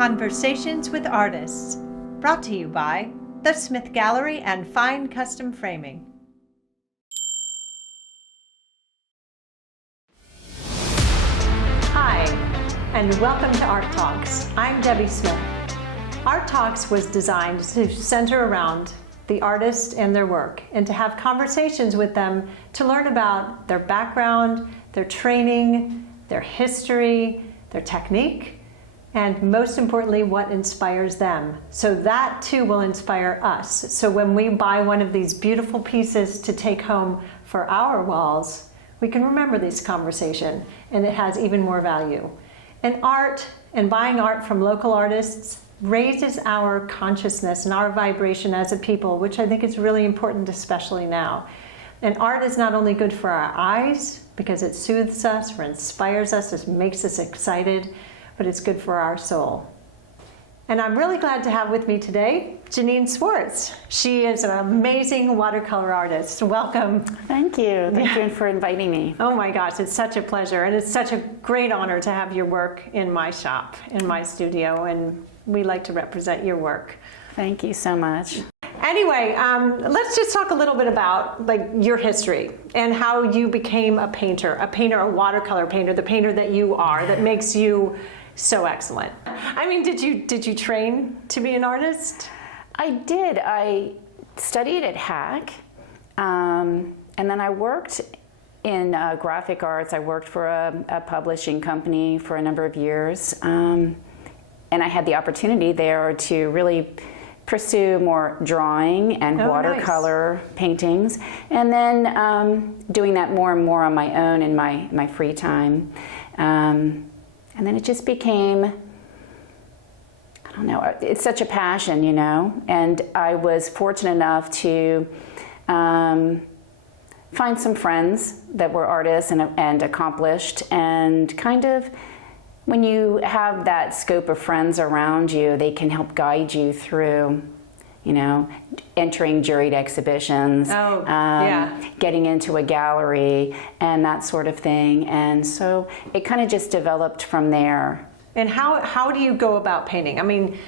Conversations with Artists, brought to you by The Smith Gallery and Fine Custom Framing. Hi, and welcome to Art Talks. I'm Debbie Smith. Art Talks was designed to center around the artist and their work, and to have conversations with them to learn about their background, their training, their history, their technique, and most importantly, what inspires them. So that too will inspire us. So when we buy one of these beautiful pieces to take home for our walls, we can remember this conversation, and it has even more value. And art, and buying art from local artists, raises our consciousness and our vibration as a people, which I think is really important, especially now. And art is not only good for our eyes, because it soothes us or inspires us, it makes us excited, but it's good for our soul. And I'm really glad to have with me today Jeannine Swartz. She is an amazing watercolor artist. Welcome. Thank you. Thank you for inviting me. Oh my gosh, it's such a pleasure, and it's such a great honor to have your work in my shop, in my studio, and we like to represent your work. Thank you so much. Anyway, let's just talk a little bit about your history and how you became a painter, a watercolor painter, the painter that you are, that makes you so excellent. I mean, did you train to be an artist? I did. I studied at Hack, and then I worked in graphic arts. I worked for a publishing company for a number of years, and I had the opportunity there to really pursue more drawing and watercolor paintings, and then doing that more and more on my own in my free time. And then it just became, I don't know, it's such a passion, you know, and I was fortunate enough to find some friends that were artists and accomplished, and kind of, when you have that scope of friends around you, they can help guide you through, you know, entering juried exhibitions, getting into a gallery, and that sort of thing. And so it kind of just developed from there. And how do you go about painting? I mean,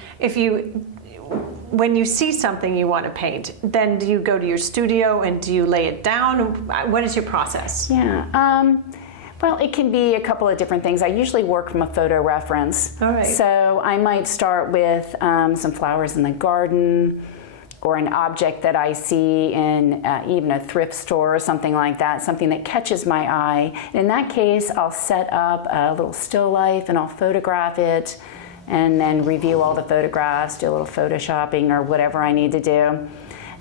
when you see something you want to paint, then do you go to your studio and do you lay it down? What is your process? Yeah. Well, it can be a couple of different things. I usually work from a photo reference. All right. So I might start with some flowers in the garden, or an object that I see in even a thrift store or something like that, something that catches my eye. In that case, I'll set up a little still life and I'll photograph it, and then review all the photographs, do a little photoshopping or whatever I need to do.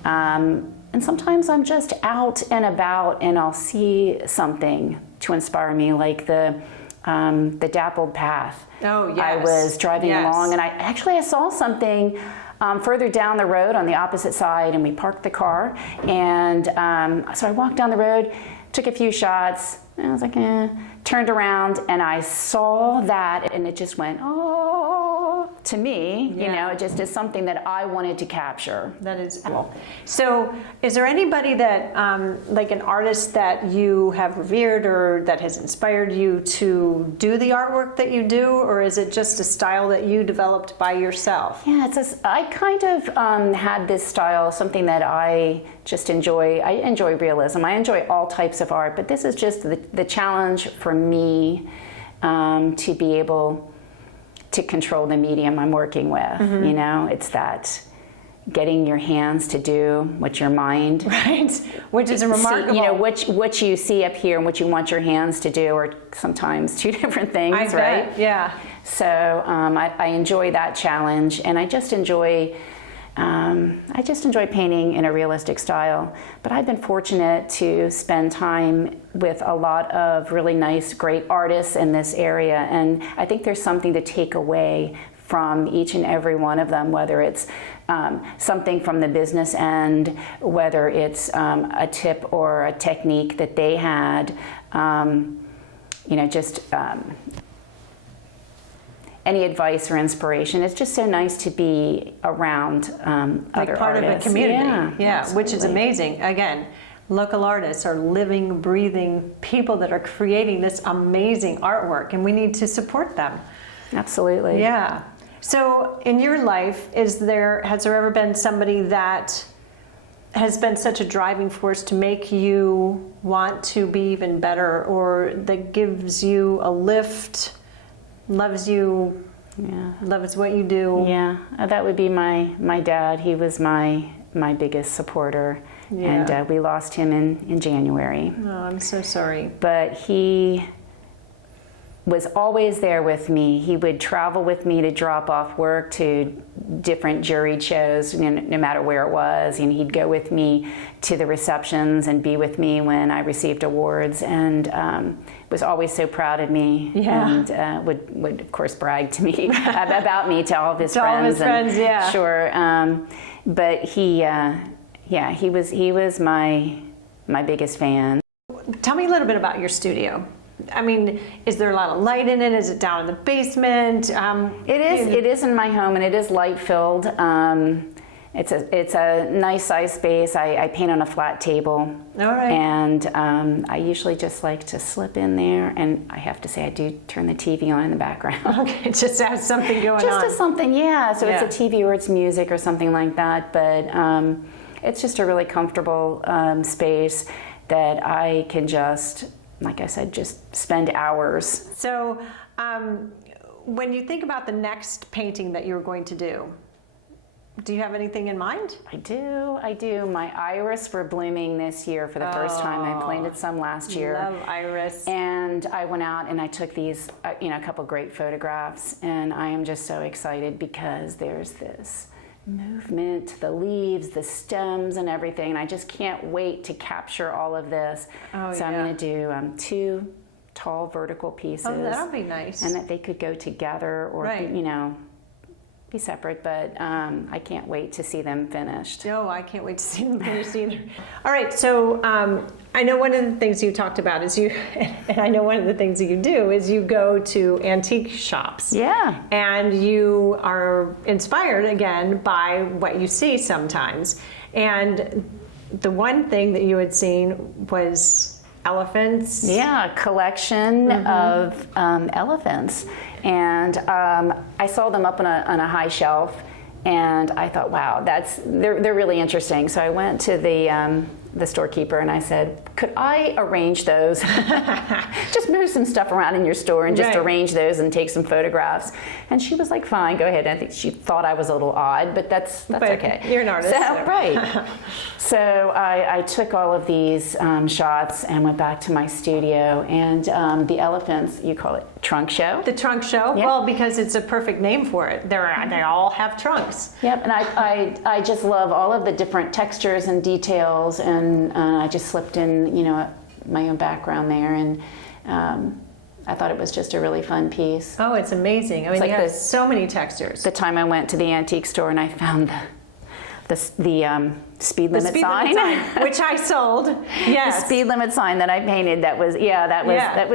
And sometimes I'm just out and about and I'll see something to inspire me, like the dappled path. Oh, yes. I was driving along, and I saw something further down the road on the opposite side, and we parked the car, and so I walked down the road, took a few shots, and I was like, turned around, and I saw that, and it just went, oh, to me, you know, it just is something that I wanted to capture. That is cool. So is there anybody that, like an artist that you have revered or that has inspired you to do the artwork that you do, or is it just a style that you developed by yourself? Yeah, I kind of had this style, something that I just enjoy. I enjoy realism. I enjoy all types of art, but this is just the challenge for me to be able to control the medium I'm working with. Mm-hmm. You know, it's that getting your hands to do what your mind, right, which is a remarkable. You know, what you see up here and what you want your hands to do are sometimes two different things, I right? bet. Yeah. So I enjoy that challenge, and I just enjoy painting in a realistic style. But I've been fortunate to spend time with a lot of really nice, great artists in this area, and I think there's something to take away from each and every one of them, whether it's something from the business end, whether it's a tip or a technique that they had, you know, just any advice or inspiration. It's just so nice to be around other part artists. Of a community. Yeah, absolutely. Which is amazing. Again, local artists are living, breathing people that are creating this amazing artwork, and we need to support them. Absolutely. Yeah. So in your life, has there ever been somebody that has been such a driving force to make you want to be even better, or that gives you a lift, loves you, loves what you do? Yeah, that would be my dad. He was my biggest supporter, and we lost him in January. Oh, I'm so sorry. But he was always there with me. He would travel with me to drop off work to different juried shows, no matter where it was. And he'd go with me to the receptions and be with me when I received awards, and was always so proud of me. Yeah. And would of course brag to me about me to all of his to friends. all his friends, yeah. Sure. But he was my biggest fan. Tell me a little bit about your studio. I mean, is there a lot of light in it? Is it down in the basement? It is in my home, and it is light filled. It's a nice size space. I paint on a flat table. All right. And I usually just like to slip in there, and I have to say I do turn the TV on in the background. Okay, just to have something going on. Just as something, yeah. So it's a TV or it's music or something like that. But it's just a really comfortable space that I can just, like I said, just spend hours. So when you think about the next painting that you're going to do you have anything in mind? I do. My iris were blooming this year for the first time. I planted some last year. Love iris. And I went out and I took these, a couple great photographs, and I am just so excited because there's this movement, the leaves, the stems, and everything. And I just can't wait to capture all of this. So I'm going to do 2 tall vertical pieces. Oh, that'll be nice. And that they could go together or, be separate, but I can't wait to see them finished. Oh, I can't wait to see them finished either. All right, so I know one of the things you talked about is and I know one of the things that you do is you go to antique shops. Yeah. And you are inspired again by what you see sometimes. And the one thing that you had seen was elephants. Yeah, a collection of elephants. And I saw them up on a high shelf, and I thought, wow, they're really interesting. So I went to the storekeeper and I said, could I arrange those? Just move some stuff around in your store and just arrange those and take some photographs. And she was like, fine, go ahead. And I think she thought I was a little odd, but that's okay. You're an artist. So, right. So I took all of these shots and went back to my studio, and the elephants, you call it trunk show? The trunk show? Yep. Well, because it's a perfect name for it. They all have trunks. Yep, and I just love all of the different textures and details, and I just slipped in, my own background there, and I thought it was just a really fun piece. Oh, it's amazing. I mean, you have so many textures. The time I went to the antique store and I found the speed limit sign, which I sold. Yes, the speed limit sign that I painted. That was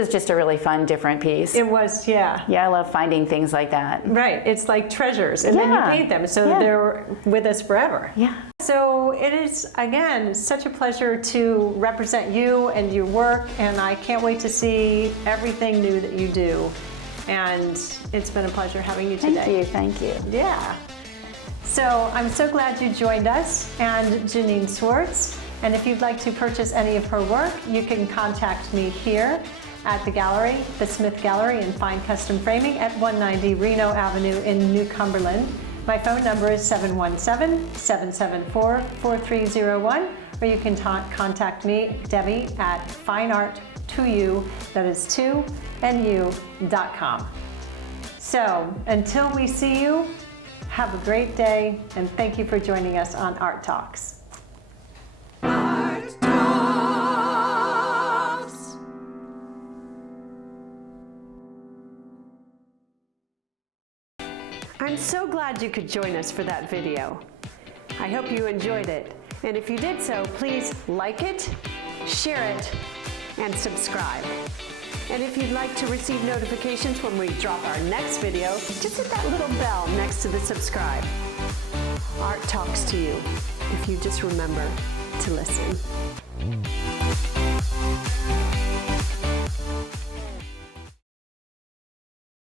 just a really fun, different piece. It was, yeah. Yeah, I love finding things like that. Right, it's like treasures, and then you paint them, so they're with us forever. Yeah. So it is, again, such a pleasure to represent you and your work, and I can't wait to see everything new that you do. And it's been a pleasure having you today. Thank you. Yeah. So I'm so glad you joined us, and Jeannine Swartz. And if you'd like to purchase any of her work, you can contact me here at the gallery, the Smith Gallery in Fine Custom Framing at 190 Reno Avenue in New Cumberland. My phone number is 717-774-4301, or you can contact me, Debbie, at fineart2u, that is 2nu.com. So until we see you, have a great day, and thank you for joining us on Art Talks. Art Talks. I'm so glad you could join us for that video. I hope you enjoyed it, and if you did so, please like it, share it, and subscribe. And if you'd like to receive notifications when we drop our next video, just hit that little bell next to the subscribe. Art talks to you if you just remember to listen.